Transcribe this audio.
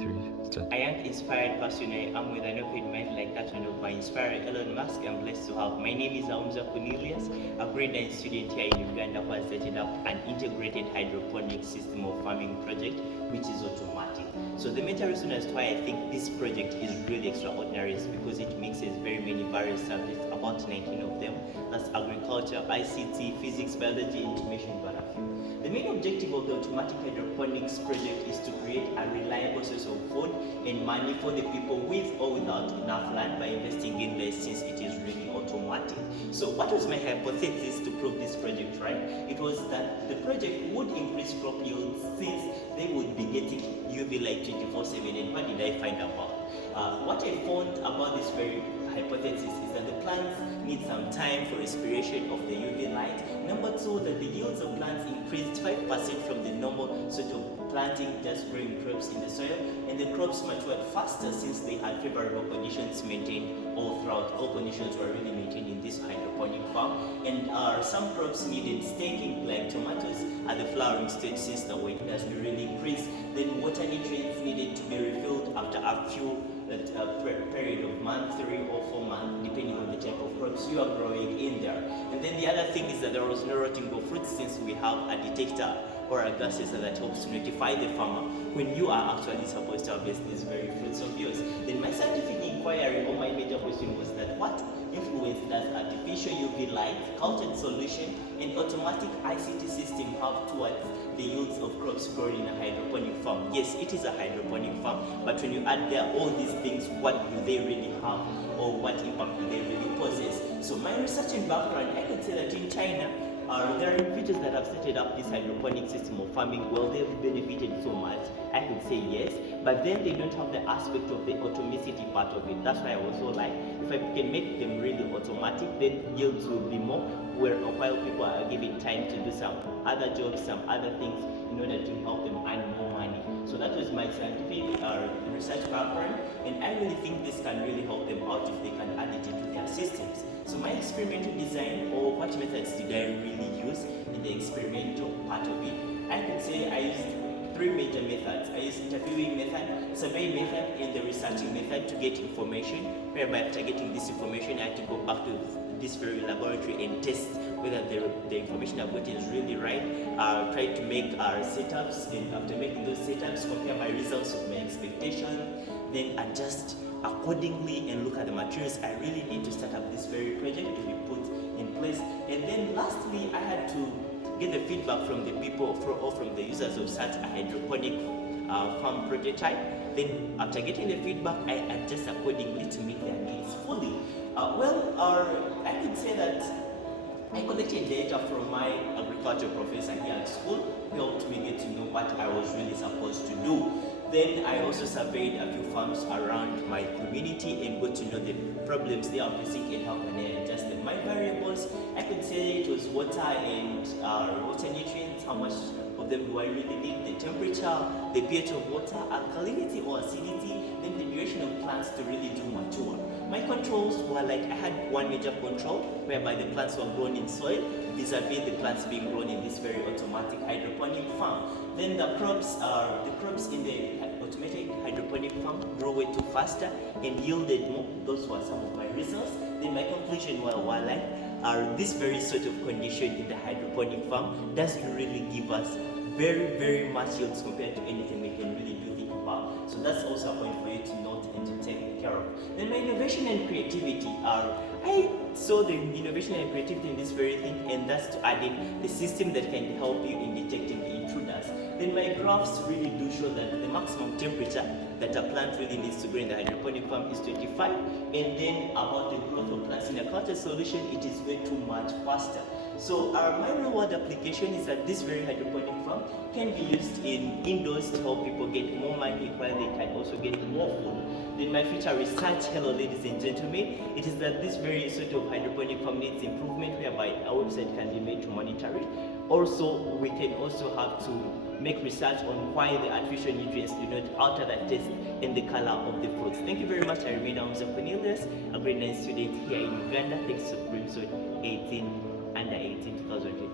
I am inspired person. I am with an open mind like that one of my inspirer Elon Musk. I'm blessed to have. My name is Aumza Cornelius, a grade 9 student here in Uganda who has set up an integrated hydroponic system of farming project which is automatic. So the main reason as to why I think this project is really extraordinary is because it mixes very many various subjects, about 19 of them. That's agriculture, ICT, physics, biology, information, but a few. The main objective of the automatic hydroponics project is to create a reliable source of food and money for the people with or without enough land by investing in less, since it is really automatic. So what was my hypothesis to prove this project right? It was that the project would increase crop yields since they would be getting UV light 24/7. And what did I find about? What I found about this very hypothesis is that the plants need some time for respiration of the UV light. Number two, that the yields of plants increased 5% from the normal sort of planting, just growing crops in the soil, and the crops matured faster since they had favorable conditions maintained all throughout. All conditions were really maintained in this hydroponic farm, and some crops needed staking, like tomatoes at the flowering stage since the weight doesn't really increase. Then water nutrients needed to be refilled after a few period of month, 3 or 4 months, depending on the type of crops you are growing in there. And then the other thing is that there was no rotting of fruits, since we have a detector or a gas sensor that helps to notify the farmer when you are actually supposed to harvest these very fruits of yours. Then my scientific inquiry, or my major question, was that what influence does artificial UV light, cultured solution, and automatic ICT system have towards the yields of crops grown in a hydroponic farm? Yes, it is a hydroponic farm, but when you add there all these things, what do they really have, or what impact do they really possess? So my research and background, I could say that in China, there are individuals that have set up this hydroponic system of farming. Well, they've benefited so much. I could say yes, but then they don't have the aspect of the automaticity part of it. That's why I also like, if I can make them really automatic, then yields will be more, while people are given time to do some other jobs, some other things in order to help them earn more money. So that was my scientific research background, and I really think this can really help them out if they can add it into their systems. So my experimental design, or what methods did I really use in the experimental part of it? I could say I used 3 major methods. I used interviewing method, survey method, and the researching method to get information, whereby after getting this information, I had to go back to this very laboratory and test whether the information I've got is really right. Try to make setups, and after making those setups, compare my results with my expectation, then adjust accordingly and look at the materials I really need to start up this very project to be put in place. And then lastly, I had to get the feedback from the people or from the users of such a hydroponic farm prototype. Then after getting the feedback, I adjust accordingly to meet their needs fully. I could say that I collected data from my agriculture professor here at school, who helped me get to know what I was really supposed to do. Then I also surveyed a few farms around my community and got to know the problems they are facing and how can I adjust them. My variables, I could say it was water and water nutrients, how much of them do I really need, the temperature, the pH of water, alkalinity or acidity, then the duration of plants to really do mature. My controls were like, I had one major control whereby the plants were grown in soil vis-a-vis the plants being grown in this very automatic hydroponic farm. Then the crops in the automatic hydroponic farm grow way too faster and yielded more. Those were some of my results. Then my conclusion were like, this very sort of condition in the hydroponic farm doesn't really give us very, very much yields compared to anything we can really do think about. So that's also a point for you to note and to take care of. Then my innovation and creativity I saw the innovation and creativity in this very thing, and that's to add in the system that can help you in detecting the intruders. Then my graphs really do show that the maximum temperature that a plant really needs to grow in the hydroponic farm is 25, and then about the growth of plants in a cultured solution, it is way too much faster. So my real world application is that this very hydroponic farm can be used indoors to help people get more money, while they can also get more food. Then my future research, hello ladies and gentlemen, it is that this very sort of hydroponic farm needs improvement, whereby a website can be made to monitor it. Also, we can also have to make research on why the artificial nutrients do not alter the taste and the color of the fruits. Thank you very much. I remain Aumza Cornelius, a grade 9 student here in Uganda. Thanks to episode 18, under 18, 2020.